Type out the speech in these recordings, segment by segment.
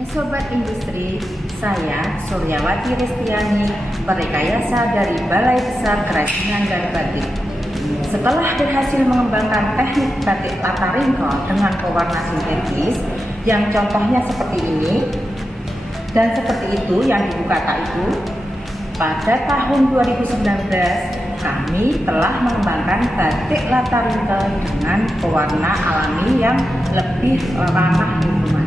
Hai Sobat Industri, saya Suryawati Restiani, perekayasa dari Balai Besar Kerajinan dan Batik. Setelah berhasil mengembangkan teknik batik latar ringkol dengan pewarna sintetis, yang contohnya seperti ini, dan seperti itu yang di buku kata itu, pada tahun 2019 kami telah mengembangkan batik latar ringkol dengan pewarna alami yang lebih ramah lingkungan.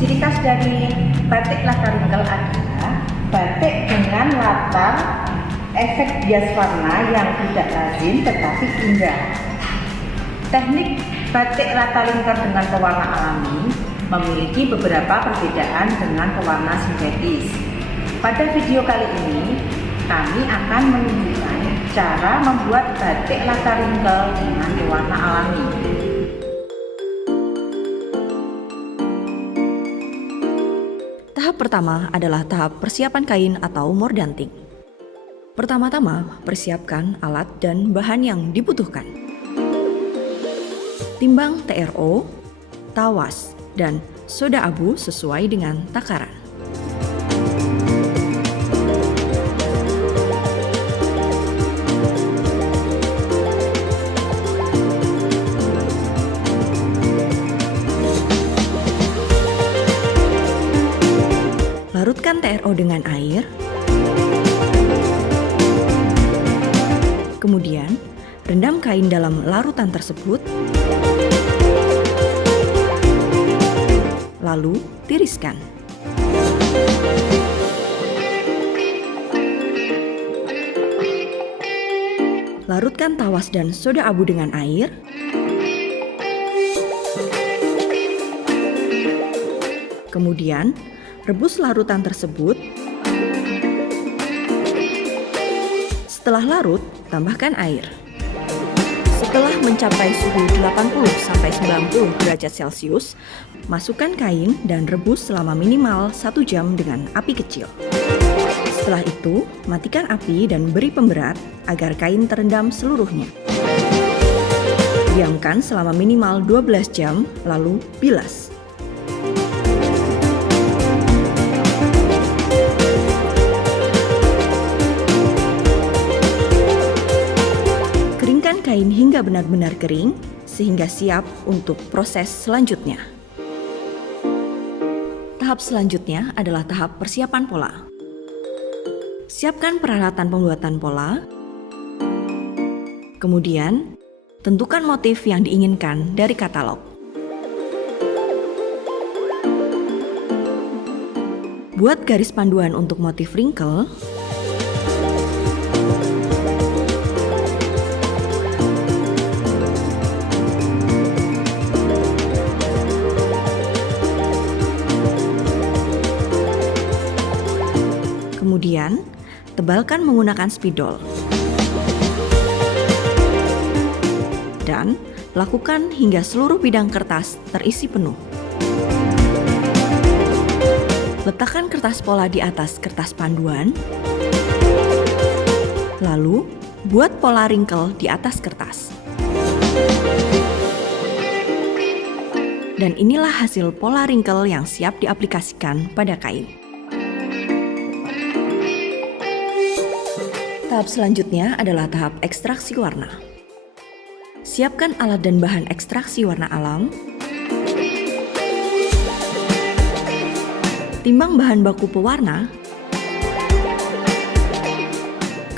Ciri khas dari batik latar ringkol adalah batik dengan latar efek bias warna yang tidak lazim tetapi indah. Teknik batik latar ringkol dengan pewarna alami memiliki beberapa perbedaan dengan pewarna sintetis. Pada video kali ini, kami akan menunjukkan cara membuat batik latar ringkol dengan pewarna alami. Tahap pertama adalah tahap persiapan kain atau mordanting. Pertama-tama, persiapkan alat dan bahan yang dibutuhkan. Timbang TRO, tawas, dan soda abu sesuai dengan takaran. Larutkan TRO dengan air. Kemudian, rendam kain dalam larutan tersebut. Lalu, tiriskan. Larutkan tawas dan soda abu dengan air. Kemudian, rebus larutan tersebut. Setelah larut, tambahkan air. Setelah mencapai suhu 80-90 derajat Celcius, masukkan kain dan rebus selama minimal 1 jam dengan api kecil. Setelah itu, matikan api dan beri pemberat agar kain terendam seluruhnya. Diamkan selama minimal 12 jam, lalu bilas. Keringkan kain hingga benar-benar kering, sehingga siap untuk proses selanjutnya. Tahap selanjutnya adalah tahap persiapan pola. Siapkan peralatan pembuatan pola. Kemudian, tentukan motif yang diinginkan dari katalog. Buat garis panduan untuk motif wrinkle. Kemudian, tebalkan menggunakan spidol. Dan lakukan hingga seluruh bidang kertas terisi penuh. Letakkan kertas pola di atas kertas panduan. Lalu, buat pola wrinkle di atas kertas. Dan inilah hasil pola wrinkle yang siap diaplikasikan pada kain. Tahap selanjutnya adalah tahap ekstraksi warna. Siapkan alat dan bahan ekstraksi warna alam. Timbang bahan baku pewarna.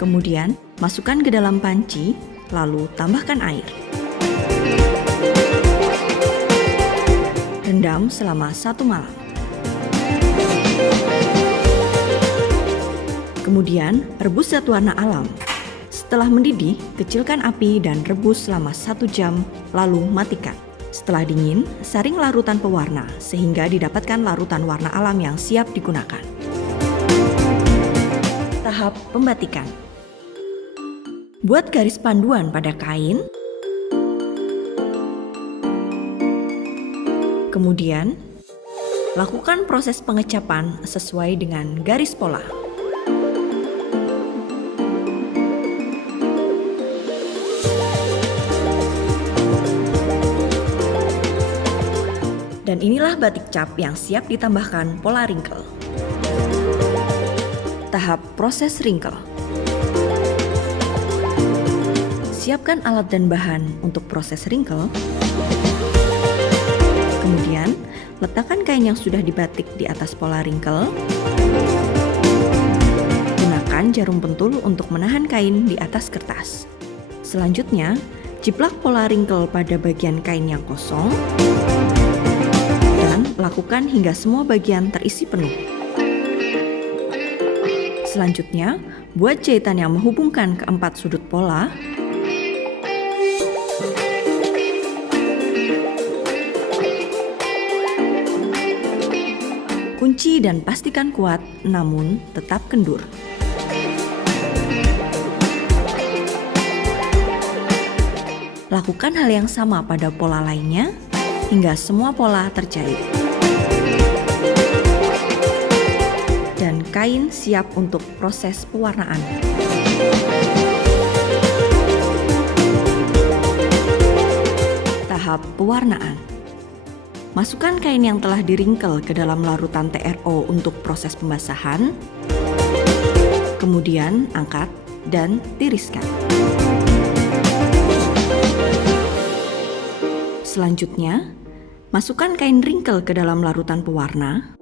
Kemudian, masukkan ke dalam panci, lalu tambahkan air. Rendam selama 1 malam. Kemudian, rebus zat warna alam. Setelah mendidih, kecilkan api dan rebus selama 1 jam, lalu matikan. Setelah dingin, saring larutan pewarna sehingga didapatkan larutan warna alam yang siap digunakan. Tahap pembatikan. Buat garis panduan pada kain. Kemudian, lakukan proses pengecapan sesuai dengan garis pola. Dan inilah batik cap yang siap ditambahkan pola wrinkle. Tahap proses wrinkle. Siapkan alat dan bahan untuk proses wrinkle. Kemudian, letakkan kain yang sudah dibatik di atas pola wrinkle. Gunakan jarum pentul untuk menahan kain di atas kertas. Selanjutnya, jiplak pola wrinkle pada bagian kain yang kosong dan lakukan hingga semua bagian terisi penuh. Selanjutnya, buat jahitan yang menghubungkan keempat sudut pola. Kunci dan pastikan kuat, namun tetap kendur. Lakukan hal yang sama pada pola lainnya hingga semua pola terjahit. Dan kain siap untuk proses pewarnaan. Tahap pewarnaan. Masukkan kain yang telah diringkel ke dalam larutan TRO untuk proses pembasahan. Kemudian angkat dan tiriskan. Selanjutnya, masukkan kain wrinkle ke dalam larutan pewarna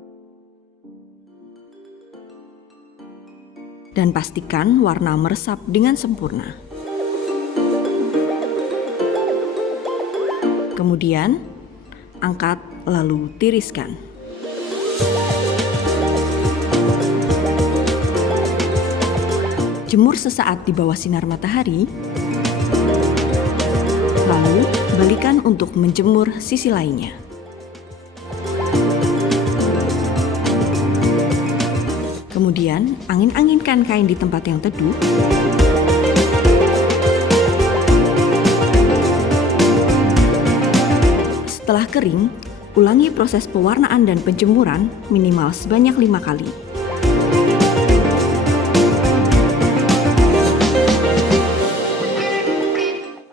dan pastikan warna meresap dengan sempurna. Kemudian, angkat lalu tiriskan. Jemur sesaat di bawah sinar matahari. Lalu, balikan untuk menjemur sisi lainnya. Kemudian, angin-anginkan kain di tempat yang teduh. Setelah kering, ulangi proses pewarnaan dan penjemuran minimal sebanyak 5 kali.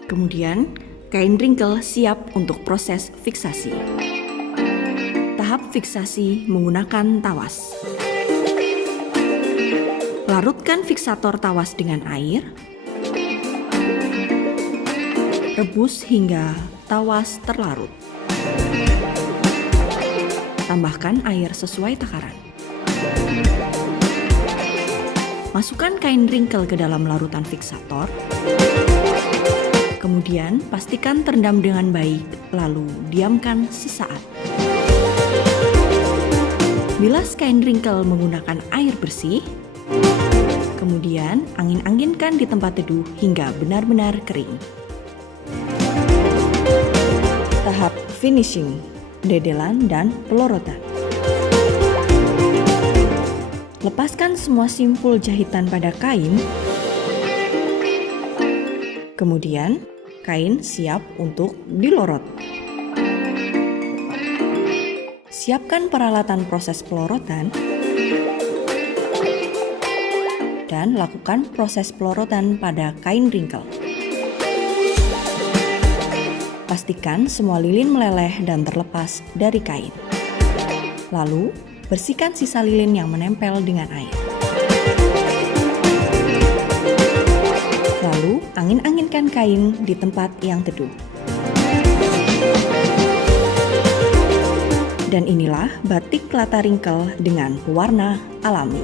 Kemudian, kain wrinkle siap untuk proses fiksasi. Tahap fiksasi menggunakan tawas. Larutkan fiksator tawas dengan air. Rebus hingga tawas terlarut. Tambahkan air sesuai takaran. Masukkan kain wrinkle ke dalam larutan fiksator. Kemudian pastikan terendam dengan baik, lalu diamkan sesaat. Bilas kain wrinkle menggunakan air bersih. Kemudian angin-anginkan di tempat teduh hingga benar-benar kering. Tahap finishing, dedelan dan pelorotan. Lepaskan semua simpul jahitan pada kain. Kemudian, kain siap untuk dilorot. Siapkan peralatan proses pelorotan dan lakukan proses pelorotan pada kain wrinkle. Pastikan semua lilin meleleh dan terlepas dari kain. Lalu, bersihkan sisa lilin yang menempel dengan air. Lalu, angin-anginkan kain di tempat yang teduh. Dan inilah batik latar wrinkle dengan pewarna alami.